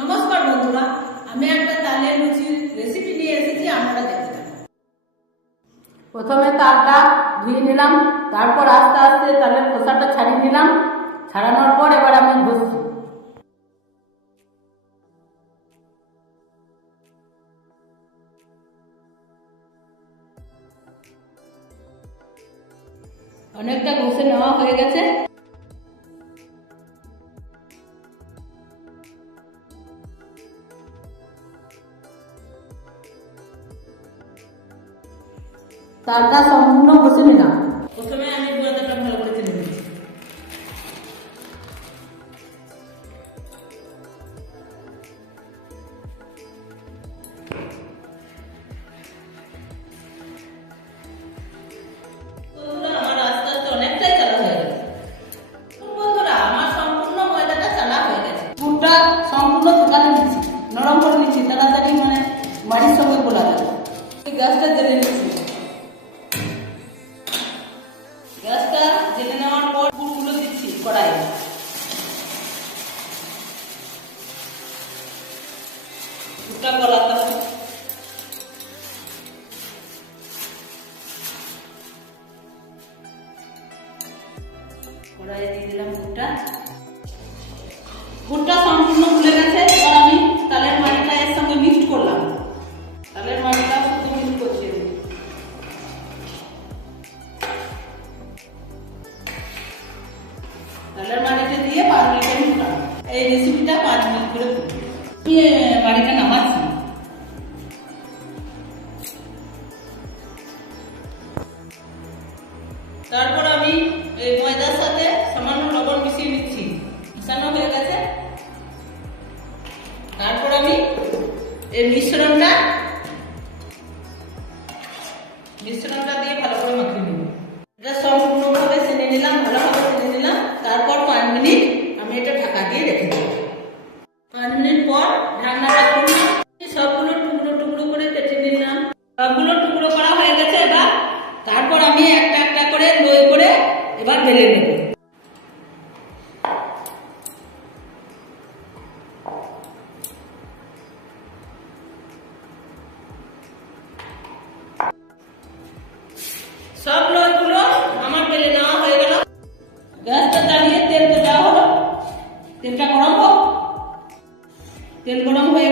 নমস্কার বন্ধুরা, আমি একটা তালের লুচির রেসিপি নিয়ে এসেছি, আপনারা দেখতে থাকুন। প্রথমে তালটা ধুয়ে নিলাম, তারপর আস্তে আস্তে তালের খোসাটা ছাড়িয়ে নিলাম। ছাড়ানোর পর এবার আমি ঘষছি। অনেকটা ঘষে নেওয়া হয়ে গেছে। তালটা সম্পূর্ণ ঘষে নিলাম। প্রথমে আমি ময়দাটা ভালো করে চেলে নিচ্ছি। বন্ধুরা, আমার আস্তে আস্তে অনেকটাই চালা হয়ে গেছে। বন্ধুরা, আমার সম্পূর্ণ ময়দাটা চালা হয়ে গেছে। পুরটা সম্পূর্ণ শুকানো নিচ্ছি, নরম করে নিচ্ছি, তাড়াতাড়ি বাড়ির সঙ্গে গোলা যাবে। গ্যাসটা জ্বেলে নিচ্ছি। গ্যাসটা জ্বেলে নেওয়ার পর পুরগুলো দিচ্ছি কড়াইয়ে। পুরটা গলাতে হবে। কড়াইয়ে দিয়ে দিলাম পুরটা। পুরটা সম্পূর্ণ ফুলে গেছে। এবার আমি তালের মাটিটা এর সঙ্গে মিক্সড করলাম। তালের মাটিটা শুধু মিক্স করছি। তালের মাটিটা দিয়ে 5 মিনিটের ফুটাবো। এই রেসিপিটা 5 মিনিট করে ফুটবে। আমি মাটিটা নামাচ্ছি। তারপর আমি এই ময়দার সাথে সামান্য লবণ মিশিয়ে নিচ্ছি। মিশানো হয়ে গেছে। তারপর আমি এই মিশ্রণটা দিয়ে ভালো করে মাখিয়ে নেব। এটা সম্পূর্ণভাবে চেনে নিলাম, ভালোভাবে চেনে নিলাম। তারপর 5 মিনিট আমি এটা ঢাকা দিয়ে রেখে দেব। 5 মিনিট পর ঢাকনাটা খুললাম। সবগুলো টুকরো টুকরো করে কেটে নিলাম। সবগুলো টুকরো করা হয়ে গেছে। এবার তারপর আমি একটা একটা করে লই করে এবার বেলে নেব। সব লইগুলো আমার বেলে নেওয়া হয়ে গেল। গ্যাসটা জ্বালিয়ে তেলটা দেওয়া হলো। তেলটা গরম হোক। তেল গরম হয়ে